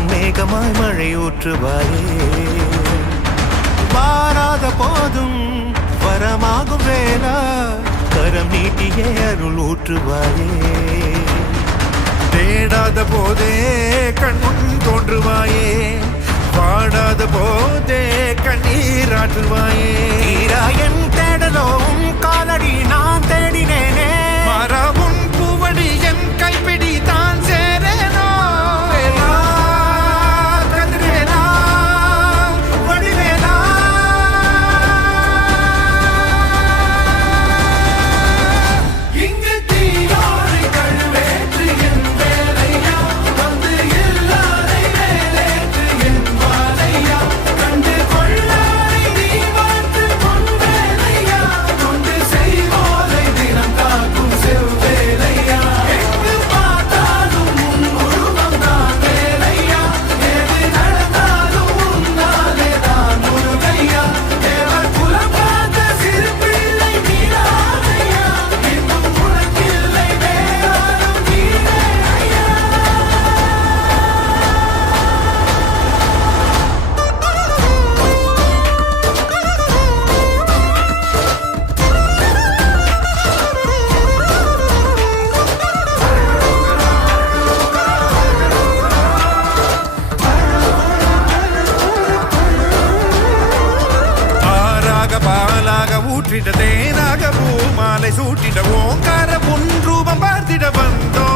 வான்மேகமாய் மழை ஊற்றுவாயே வாராத போதும் வரமாகும் வேளா கரம் நீட்டியே அருள் ஊற்றுவாயே தேடாத போதே கண்முன் தோன்றுவாயே பாடாத போதே கண்ணீராற்றுவாயே என் தேடலும் காலடி நான் தேடினேனே மாறாவும் பூவடி என் கைப்பிடி தான் சேரேனோ கதிரேனா வடிவேனா இங்கு தீயோரை கழுவேற்று என் வேலையா வந்து எல்லாரை வேலேற்று என் வாழையா கண்டு கொள்ளாரை நீ வாழ்த்து பொன் வேலையா கொண்டு செய்வோரை தினம் காக்கும் செவ்வேலையா எங்கு பார்த்தாலும் உன் உருவம் தான் வேலையா எது நடந்தாலும் உன்னாலே தான் முருகையா தேவர் குலம் பார்த்த சிறு பிள்ளை நீராதையா இன்னும் உனக்கில்லை வேறாரும் நீரே ஐயா ஆறாக பாலாக ஊற்றிட தேனாக பூமாலை சூட்டிட ஓங்கார பொன் ரூபம் பார்த்திட வந்தோ